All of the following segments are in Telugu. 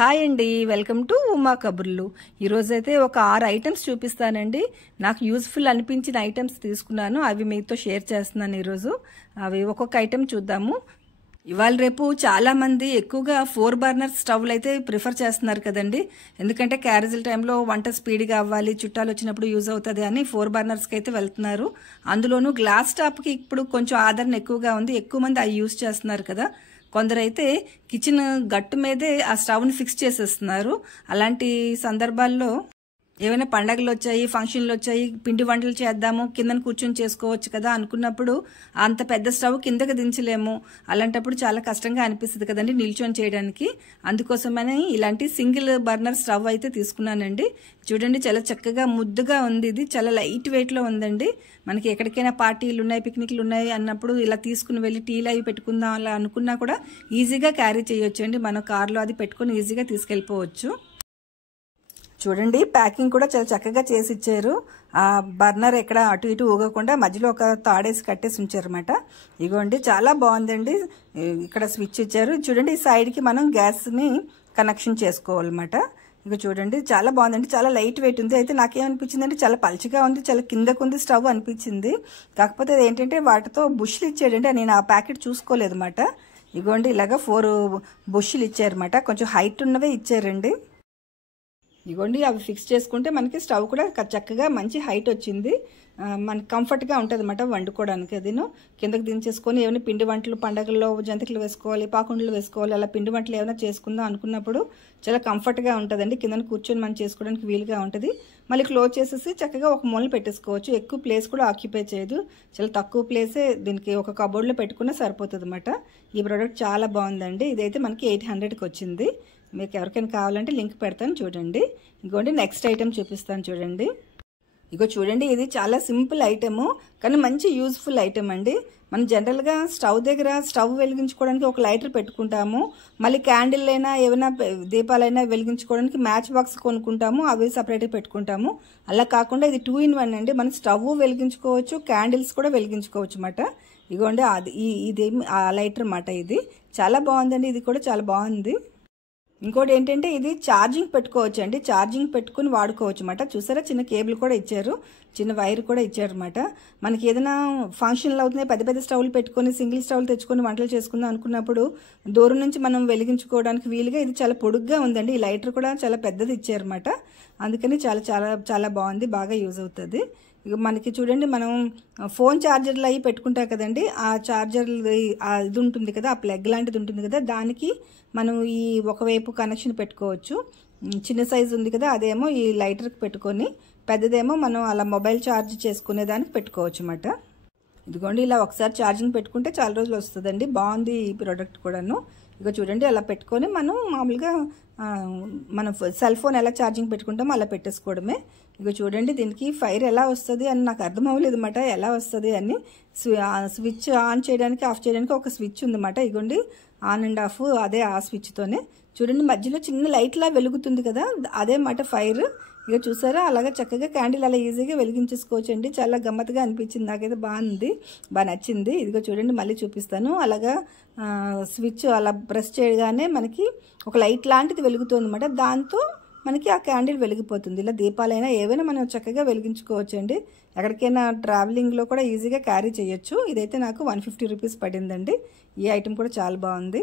హాయ్ అండి, వెల్కమ్ టు ఉమా కబుర్లు. ఈరోజైతే ఒక 6 ఐటమ్స్ చూపిస్తానండి. నాకు యూస్ఫుల్ అనిపించిన ఐటమ్స్ తీసుకున్నాను, అవి మీతో షేర్ చేస్తున్నాను. ఈరోజు అవి ఒక్కొక్క ఐటమ్ చూద్దాము. ఇవాళ రేపు చాలా మంది ఎక్కువగా 4 బర్నర్ స్టవ్లు అయితే ప్రిఫర్ చేస్తున్నారు కదండి. ఎందుకంటే క్యారేజీల టైంలో వంట స్పీడ్గా అవ్వాలి, చుట్టాలు వచ్చినప్పుడు యూజ్ అవుతుంది అని 4 బర్నర్స్కి అయితే వెళ్తున్నారు. అందులోనూ గ్లాస్ టాప్కి ఇప్పుడు కొంచెం ఆదరణ ఎక్కువగా ఉంది, ఎక్కువ మంది అవి యూజ్ చేస్తున్నారు కదా. కొందరైతే కిచెన్ గట్టు మీదే ఆ స్టవ్ని ఫిక్స్ చేసేస్తున్నారు. అలాంటి సందర్భాల్లో ఏమైనా పండగలు వచ్చాయి, ఫంక్షన్లు వచ్చాయి, పిండి వంటలు చేద్దాము, కిందన కూర్చొని చేసుకోవచ్చు కదా అనుకున్నప్పుడు అంత పెద్ద స్టవ్ కిందకి దించలేము. అలాంటప్పుడు చాలా కష్టంగా అనిపిస్తుంది కదండి నిల్చొని చేయడానికి. అందుకోసమని ఇలాంటి సింగిల్ బర్నర్ స్టవ్ అయితే తీసుకున్నానండి. చూడండి, చాలా చక్కగా ముద్దుగా ఉంది. ఇది చాలా లైట్ వెయిట్లో ఉందండి. మనకి ఎక్కడికైనా పార్టీలు ఉన్నాయి, పిక్నిక్లు ఉన్నాయి అన్నప్పుడు ఇలా తీసుకుని వెళ్ళి టీలు అవి పెట్టుకుందాం అలా అనుకున్నా కూడా ఈజీగా క్యారీ చేయొచ్చు అండి. మన కార్లో అది పెట్టుకుని ఈజీగా తీసుకెళ్ళిపోవచ్చు. చూడండి, ప్యాకింగ్ కూడా చాలా చక్కగా చేసి ఇచ్చారు. ఆ బర్నర్ ఎక్కడ అటు ఇటు ఊగకుండా మధ్యలో ఒక తాడేసి కట్టేసి ఉంచారన్నమాట. ఇగోండి, చాలా బాగుందండి. ఇక్కడ స్విచ్ ఇచ్చారు. చూడండి, ఈ సైడ్కి మనం గ్యాస్ని కనెక్షన్ చేసుకోవాలన్నమాట. ఇక చూడండి, చాలా బాగుందండి. చాలా లైట్ వెయిట్ ఉంది. అయితే నాకేమనిపించిందంటే చాలా పలుచగా ఉంది, చాలా కిందకు ఉంది స్టవ్ అనిపించింది. కాకపోతే ఏంటంటే వాటితో బుష్లు ఇచ్చాడండి, నేను ఆ ప్యాకెట్ చూసుకోలేదు అన్నమాట. ఇగోండి, ఇలాగ 4 బుష్లు ఇచ్చారన్నమాట. కొంచెం హైట్ ఉన్నవే ఇచ్చారండి. ఇగోండి, అవి ఫిక్స్ చేసుకుంటే మనకి స్టవ్ కూడా చక్కగా మంచి హైట్ వచ్చింది. మనకి కంఫర్ట్గా ఉంటుంది అన్నమాట వండుకోవడానికి. అదిను కిందకి దించేసుకొని ఏమైనా పిండి వంటలు పండగల్లో జంతికలు వేసుకోవాలి, పాకుండలు వేసుకోవాలి, అలా పిండి వంటలు ఏమైనా చేసుకుందాం అనుకున్నప్పుడు చాలా కంఫర్ట్గా ఉంటుందండి. కింద కూర్చొని మనం చేసుకోవడానికి వీలుగా ఉంటుంది. మళ్ళీ క్లోజ్ చేసేసి చక్కగా ఒక మూలన పెట్టేసుకోవచ్చు. ఎక్కువ ప్లేస్ కూడా ఆక్యుపై చేయదు. చాలా తక్కువ ప్లేసే దీనికి ఒక కబోర్డ్లో పెట్టుకున్నా సరిపోతుంది అన్నమాట. ఈ ప్రోడక్ట్ చాలా బాగుందండి. ఇదైతే మనకి 800కి వచ్చింది. మీకు ఎవరికైనా కావాలంటే లింక్ పెడతాను చూడండి. ఇంకోండి, నెక్స్ట్ ఐటమ్ చూపిస్తాను చూడండి. ఇగో చూడండి, ఇది చాలా సింపుల్ ఐటము కానీ మంచి యూజ్ఫుల్ ఐటమ్ అండి. మనం జనరల్గా స్టవ్ దగ్గర స్టవ్ వెలిగించుకోవడానికి ఒక లైటర్ పెట్టుకుంటాము. మళ్ళీ క్యాండిల్ అయినా ఏమైనా దీపాలైనా వెలిగించుకోవడానికి మ్యాచ్ బాక్స్ కొనుక్కుంటాము, అవి సపరేట్గా పెట్టుకుంటాము. అలా కాకుండా ఇది 2 in 1 అండి. మనం స్టవ్ వెలిగించుకోవచ్చు, క్యాండిల్స్ కూడా వెలిగించుకోవచ్చు అన్నమాట. ఇగోండి, ఇది ఆ లైటర్ అన్నమాట. ఇది చాలా బాగుందండి. ఇది కూడా చాలా బాగుంది. ఇంకోటి ఏంటంటే ఇది ఛార్జింగ్ పెట్టుకోవచ్చు అండి. ఛార్జింగ్ పెట్టుకుని వాడుకోవచ్చు అన్నమాట. చూసారా, చిన్న కేబుల్ కూడా ఇచ్చారు, చిన్న వైర్ కూడా ఇచ్చారు అన్నమాట. మనకి ఏదైనా ఫంక్షన్లు అవుతున్నాయి, పెద్ద పెద్ద స్టవ్లు పెట్టుకొని సింగిల్ స్టవ్లు తెచ్చుకొని వంటలు చేసుకుందాం అనుకున్నప్పుడు దూరం నుంచి మనం వెలిగించుకోవడానికి వీలుగా ఇది చాలా పొడుగ్గా ఉందండి. ఈ లైటర్ కూడా చాలా పెద్దది ఇచ్చారు అన్నమాట. అందుకని చాలా చాలా చాలా బాగుంది, బాగా యూజ్ అవుతుంది. ఇక మనకి చూడండి, మనం ఫోన్ ఛార్జర్లు అవి పెట్టుకుంటాం కదండి. ఆ ఛార్జర్ ఇది ఉంటుంది కదా, ఆ ప్లగ్ లాంటిది ఉంటుంది కదా, దానికి మనం ఈ ఒకవైపు కనెక్షన్ పెట్టుకోవచ్చు. చిన్న సైజు ఉంది కదా, అదేమో ఈ లైటర్కి పెట్టుకొని, పెద్దదేమో మనం అలా మొబైల్ ఛార్జ్ చేసుకునే దానికి పెట్టుకోవచ్చు అన్నమాట. ఇదిగోండి, ఇలా ఒకసారి ఛార్జింగ్ పెట్టుకుంటే చాలా రోజులు వస్తుందండి. బాగుంది ఈ ప్రోడక్ట్ కూడాను. ఇక చూడండి, అలా పెట్టుకొని మనం మామూలుగా మనం సెల్ ఫోన్ ఎలా ఛార్జింగ్ పెట్టుకుంటామో అలా పెట్టేసుకోవడమే. ఇక చూడండి, దీనికి ఫైర్ ఎలా వస్తుంది అని నాకు అర్థం అవ్వలేదు అన్నమాట, ఎలా వస్తుంది అని. స్విచ్ ఆన్ చేయడానికి ఆఫ్ చేయడానికి ఒక స్విచ్ ఉందన్నమాట. ఇగోండి, ఆన్ అండ్ ఆఫ్ అదే ఆ స్విచ్తోనే. చూడండి, మధ్యలో చిన్న లైట్లా వెలుగుతుంది కదా, అదే మాట ఫైర్. ఇక చూసారా, అలాగే చక్కగా క్యాండిల్ అలా ఈజీగా వెలిగించేసుకోవచ్చు అండి. చాలా గమ్మత్తుగా అనిపించింది నాకైతే, బాగుంది, బాగా నచ్చింది. ఇదిగో చూడండి, మళ్ళీ చూపిస్తాను. అలాగా స్విచ్ అలా ప్రెస్ చేయగానే మనకి ఒక లైట్ లాంటిది వెలుగుతుంది అన్నమాట. దాంతో మనకి ఆ క్యాండిల్ వెలిగిపోతుంది. ఇలా దీపాలైనా ఏవైనా మనం చక్కగా వెలిగించుకోవచ్చు అండి. ఎక్కడికైనా ట్రావెలింగ్లో కూడా ఈజీగా క్యారీ చేయొచ్చు. ఇదైతే నాకు 150 రూపీస్ పడిందండి. ఈ ఐటెం కూడా చాలా బాగుంది.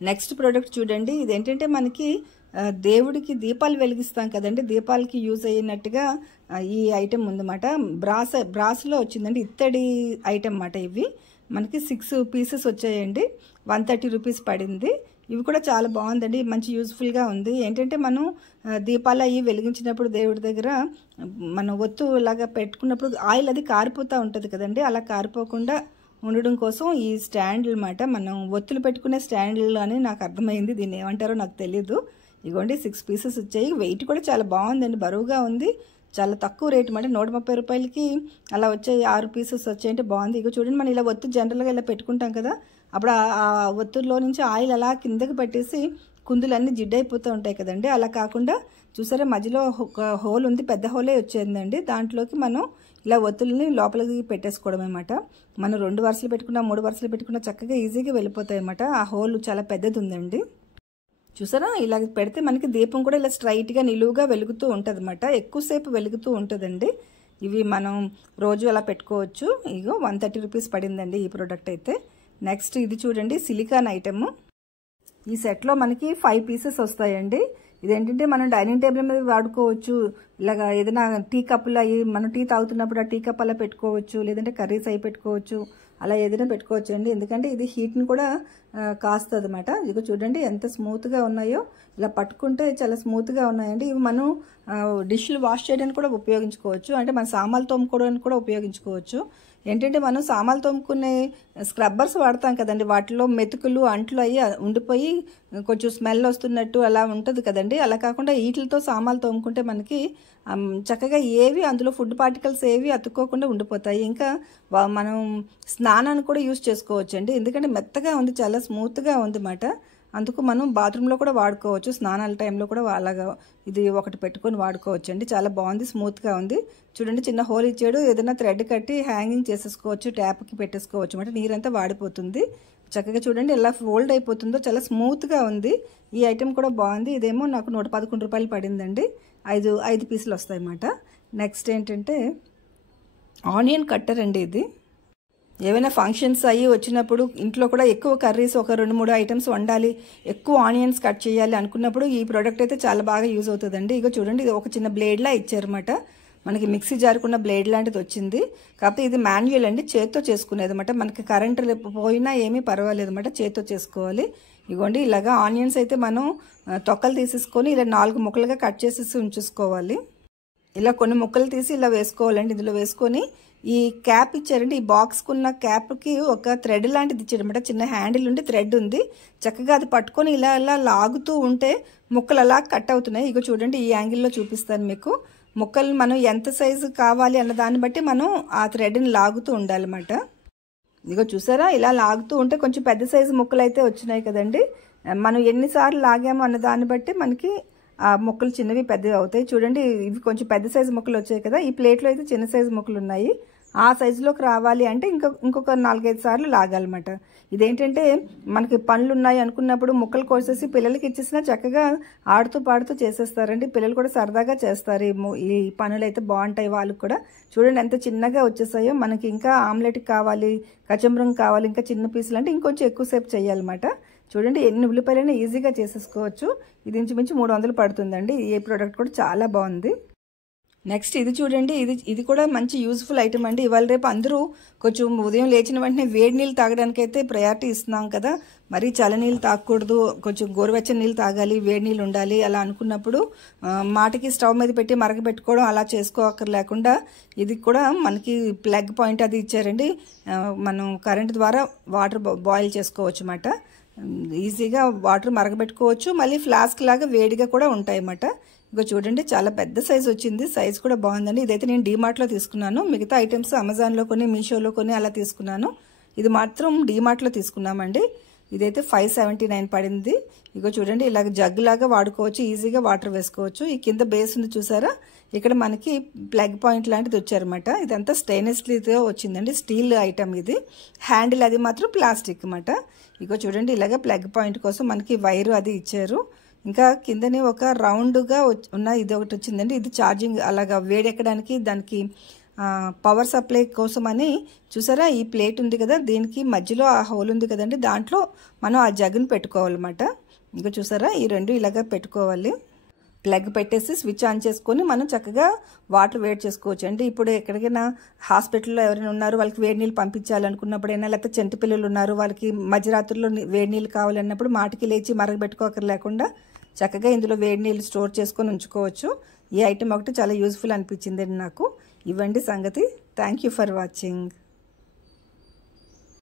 నెక్స్ట్ ప్రోడక్ట్ చూడండి, ఇదేంటంటే మనకి దేవుడికి దీపాలు వెలిగిస్తాం కదండి, దీపాలకి యూజ్ అయినట్టుగా ఈ ఐటెం ఉందన్నమాట. బ్రాస్లో వచ్చిందండి, ఇత్తడి ఐటెం అన్నమాట. ఇవి మనకి 6 పీసెస్ వచ్చాయండి. 130 రూపీస్ పడింది. ఇవి కూడా చాలా బాగుందండి, మంచి యూజ్ఫుల్గా ఉంది. ఏంటంటే మనం దీపాలు అవి వెలిగించినప్పుడు దేవుడి దగ్గర మనం ఒత్తు లాగా పెట్టుకున్నప్పుడు ఆయిల్ అది కారిపోతూ ఉంటుంది కదండి, అలా కారిపోకుండా ఉండడం కోసం ఈ స్టాండ్లు అన్నమాట. మనం ఒత్తులు పెట్టుకునే స్టాండ్లు అని నాకు అర్థమైంది, దీన్ని ఏమంటారో నాకు తెలీదు. ఇగోండి, 6 పీసెస్ వచ్చాయి. వెయిట్ కూడా చాలా బాగుందండి, బరువుగా ఉంది. చాలా తక్కువ రేటు అన్నమాట. 130 రూపాయలకి అలా వచ్చాయి. 6 పీసెస్ వచ్చాయంటే బాగుంది. ఇక చూడండి, మనం ఇలా ఒత్తు జనరల్గా ఇలా పెట్టుకుంటాం కదా, అప్పుడు ఆ ఒత్తుల్లో నుంచి ఆయిల్ అలా కిందకి పెట్టేసి కుందులన్నీ జిడ్డైపోతూ ఉంటాయి కదండి. అలా కాకుండా చూసారా, మధ్యలో ఒక హోల్ ఉంది, పెద్ద హోలే వచ్చేందండి. దాంట్లోకి మనం ఇలా ఒత్తుల్ని లోపలికి పెట్టేసుకోవడం అన్నమాట. మనం 2 వరుసలు పెట్టుకున్నా 3 వరుసలు పెట్టుకున్నా చక్కగా ఈజీగా వెళ్ళిపోతాయి అన్నమాట. ఆ హోల్ చాలా పెద్దది ఉందండి. చూసారా, ఇలా పెడితే మనకి దీపం కూడా ఇలా స్ట్రైట్గా నిలువుగా వెలుగుతూ ఉంటుంది అన్నమాట. ఎక్కువసేపు వెలుగుతూ ఉంటుందండి. ఇవి మనం రోజు అలా పెట్టుకోవచ్చు. ఇగో 130 రూపీస్ పడిందండి ఈ ప్రోడక్ట్ అయితే. నెక్స్ట్ ఇది చూడండి, సిలికాన్ ఐటమ్. ఈ సెట్లో మనకి 5 పీసెస్ వస్తాయండి. ఇదేంటంటే మనం డైనింగ్ టేబుల్ మీద వాడుకోవచ్చు. ఇలాగా ఏదైనా టీ కప్పులు అవి మనం టీ తాగుతున్నప్పుడు ఆ టీ కప్ అలా పెట్టుకోవచ్చు, లేదంటే కర్రీస్ అవి పెట్టుకోవచ్చు, అలా ఏదైనా పెట్టుకోవచ్చు అండి. ఎందుకంటే ఇది హీట్ని కూడా కాస్తుంది అన్నమాట. ఇక చూడండి ఎంత స్మూత్గా ఉన్నాయో, ఇలా పట్టుకుంటే చాలా స్మూత్గా ఉన్నాయండి. ఇవి మనం డిష్లు వాష్ చేయడానికి కూడా ఉపయోగించుకోవచ్చు, అంటే మన సామాన్లు తోముకోవడానికి కూడా ఉపయోగించుకోవచ్చు. ఏంటంటే మనం సామాన్లు తోముకునే స్క్రబ్బర్స్ వాడతాం కదండి, వాటిలో మెతుకులు అంట్లు అయ్యి ఉండిపోయి కొంచెం స్మెల్ వస్తున్నట్టు అలా ఉంటుంది కదండి. అలా కాకుండా వీటితో సామాన్లు తోముకుంటే మనకి చక్కగా ఏవి అందులో ఫుడ్ పార్టికల్స్ ఏవి అతుక్కోకుండా ఉండిపోతాయి. ఇంకా మనం స్నానానికి కూడా యూజ్ చేసుకోవచ్చు అండి, ఎందుకంటే మెత్తగా ఉంది, చాలా స్మూత్గా ఉంది అన్నమాట. అందుకు మనం బాత్రూంలో కూడా వాడుకోవచ్చు, స్నానాల టైంలో కూడా అలాగా ఇది ఒకటి పెట్టుకొని వాడుకోవచ్చు అండి. చాలా బాగుంది, స్మూత్గా ఉంది. చూడండి, చిన్న హోల్ ఇచ్చాడు, ఏదైనా థ్రెడ్ కట్టి హ్యాంగింగ్ చేసేసుకోవచ్చు, ట్యాప్కి పెట్టేసుకోవచ్చు అన్నమాట. నీరంతా వాడిపోతుంది. చక్కగా చూడండి ఎలా ఫోల్డ్ అయిపోతుందో, చాలా స్మూత్గా ఉంది. ఈ ఐటెం కూడా బాగుంది. ఇదేమో నాకు 111 రూపాయలు పడిందండి. 5 పీసులు వస్తాయి అన్నమాట. నెక్స్ట్ ఏంటంటే ఆనియన్ కట్టర్ అండి. ఇది ఏవైనా ఫంక్షన్స్ అయ్యి వచ్చినప్పుడు ఇంట్లో కూడా ఎక్కువ కర్రీస్ ఒక 2-3 ఐటమ్స్ వండాలి, ఎక్కువ ఆనియన్స్ కట్ చేయాలి అనుకున్నప్పుడు ఈ ప్రోడక్ట్ అయితే చాలా బాగా యూజ్ అవుతుందండి. ఇగో చూడండి, ఇది ఒక చిన్న బ్లేడ్లా ఇచ్చారన్నమాట. మనకి మిక్సీ జారుకున్న బ్లేడ్ లాంటిది వచ్చింది. కాకపోతే ఇది మాన్యువల్ అండి, చేత్తో చేసుకునేది అనమాట. మనకి కరెంటు పోయినా ఏమీ పర్వాలేదు అనమాట, చేత్తో చేసుకోవాలి. ఇగోండి, ఇలాగా ఆనియన్స్ అయితే మనం తొక్కలు తీసేసుకొని ఇలా 4 ముక్కలుగా కట్ చేసేసి ఉంచేసుకోవాలి. ఇలా కొన్ని ముక్కలు తీసి ఇలా వేసుకోవాలండి. ఇందులో వేసుకొని ఈ క్యాప్ ఇచ్చారండి, ఈ బాక్స్కున్న క్యాప్కి ఒక థ్రెడ్ లాంటిది ఇచ్చారనమాట. చిన్న హ్యాండిల్ ఉండి థ్రెడ్ ఉంది. చక్కగా అది పట్టుకొని ఇలా ఇలా లాగుతూ ఉంటే ముక్కలు అలా కట్ అవుతున్నాయి. ఇగో చూడండి, ఈ యాంగిల్లో చూపిస్తాను మీకు. ముక్కలు మనం ఎంత సైజు కావాలి అన్న దాన్ని బట్టి మనం ఆ థ్రెడ్ని లాగుతూ ఉండాలన్నమాట. ఇగో చూసారా, ఇలా లాగుతూ ఉంటే కొంచెం పెద్ద సైజు ముక్కలు అయితే వచ్చినాయి కదండి. మనం ఎన్నిసార్లు లాగాము అన్న దాన్ని బట్టి మనకి ఆ ముక్కలు చిన్నవి పెద్దవి అవుతాయి. చూడండి, ఇవి కొంచెం పెద్ద సైజు ముక్కలు వచ్చాయి కదా. ఈ ప్లేట్లో అయితే చిన్న సైజు ముక్కలు ఉన్నాయి. ఆ సైజులోకి రావాలి అంటే ఇంకొక 4-5 సార్లు లాగాలన్నమాట. ఇదేంటంటే మనకి పనులు ఉన్నాయి అనుకున్నప్పుడు ముక్కలు కోసేసి పిల్లలకి ఇచ్చేసినా చక్కగా ఆడుతూ పాడుతూ చేసేస్తారండి. పిల్లలు కూడా సరదాగా చేస్తారు. ఈ పనులు అయితే బాగుంటాయి వాళ్ళకి కూడా. చూడండి ఎంత చిన్నగా వచ్చేసాయో. మనకి ఇంకా ఆమ్లెట్కి కావాలి, కచంబరం కావాలి, ఇంకా చిన్న పీసులు అంటే ఇంకొంచెం ఎక్కువసేపు చేయాలన్నమాట. చూడండి, ఎన్ని ఉల్లిపాయలైనా ఈజీగా చేసేసుకోవచ్చు. ఇది ఇంచుమించు 300 పడుతుందండి. ఈ ప్రోడక్ట్ కూడా చాలా బాగుంది. నెక్స్ట్ ఇది చూడండి, ఇది కూడా మంచి యూజ్ఫుల్ ఐటమ్ అండి. ఇవాళ రేపు అందరూ కొంచెం ఉదయం లేచిన వెంటనే వేడి నీళ్ళు తాగడానికి అయితే ప్రయారిటీ ఇస్తున్నాం కదా. మరీ చల్ల నీళ్ళు తాగకూడదు, కొంచెం గోరువెచ్చని నీళ్ళు తాగాలి, వేడి నీళ్ళు ఉండాలి అలా అనుకున్నప్పుడు మాటకి స్టవ్ మీద పెట్టి మరగబెట్టుకోవడం అలా చేసుకోక్కర్లేకుండా ఇది కూడా మనకి ప్లగ్ పాయింట్ అది ఇచ్చారండి. మనం కరెంట్ ద్వారా వాటర్ బాయిల్ చేసుకోవచ్చు అన్నమాట. ఈజీగా వాటర్ మరగబెట్టుకోవచ్చు, మళ్ళీ ఫ్లాస్క్ లాగా వేడిగా కూడా ఉంటాయి అన్నమాట. ఇక చూడండి, చాలా పెద్ద సైజు వచ్చింది. సైజు కూడా బాగుందండి. ఇదైతే నేను డీమార్ట్లో తీసుకున్నాను. మిగతా ఐటమ్స్ అమెజాన్లో కొని, మీషోలో కొని అలా తీసుకున్నాను. ఇది మాత్రం డీమార్ట్లో తీసుకున్నామండి. ఇదైతే 579 పడింది. ఇగో చూడండి, ఇలాగ జగ్ లాగా వాడుకోవచ్చు, ఈజీగా వాటర్ వేసుకోవచ్చు. ఈ కింద బేస్ ఉంది చూసారా, ఇక్కడ మనకి ప్లగ్ పాయింట్ లాంటిది వచ్చారన్నమాట. ఇదంతా స్టెయిన్లెస్ స్టీల్తో వచ్చిందండి, స్టీల్ ఐటమ్ ఇది. హ్యాండిల్ అది మాత్రం ప్లాస్టిక్ అన్నమాట. ఇగో చూడండి, ఇలాగ ప్లగ్ పాయింట్ కోసం మనకి వైరు అది ఇచ్చారు. ఇంకా కిందని ఒక రౌండ్గా ఉన్న ఇది ఒకటి వచ్చిందండి. ఇది ఛార్జింగ్ అలాగా వేడెక్కడానికి, దానికి పవర్ సప్లై కోసం అని చూసారా, ఈ ప్లేట్ ఉంది కదా, దీనికి మధ్యలో ఆ హోల్ ఉంది కదండి, దాంట్లో మనం ఆ జగ్గును పెట్టుకోవాలన్నమాట. ఇంకా చూసారా, ఈ రెండు ఇలాగ పెట్టుకోవాలి. ప్లగ్ పెట్టేసి స్విచ్ ఆన్ చేసుకొని మనం చక్కగా వాటర్ వేడి చేసుకోవచ్చు అండి. ఇప్పుడు ఎక్కడికైనా హాస్పిటల్లో ఎవరైనా ఉన్నారు, వాళ్ళకి వేడి నీళ్ళు పంపించాలనుకున్నప్పుడైనా, లేకపోతే చెంటి పిల్లలు ఉన్నారు, వాళ్ళకి మధ్యరాత్రుల్లో వేడి నీళ్ళు కావాలన్నప్పుడు మాటికి లేచి మరగబెట్టుకోకర్లేకుండా చక్కగా ఇందులో వేడి నీళ్ళు స్టోర్ చేసుకొని ఉంచుకోవచ్చు. ఈ ఐటెం ఒకటి చాలా యూజ్ఫుల్ అనిపించింది నాకు. ఇవ్వండి సంగతి. Thank you for watching.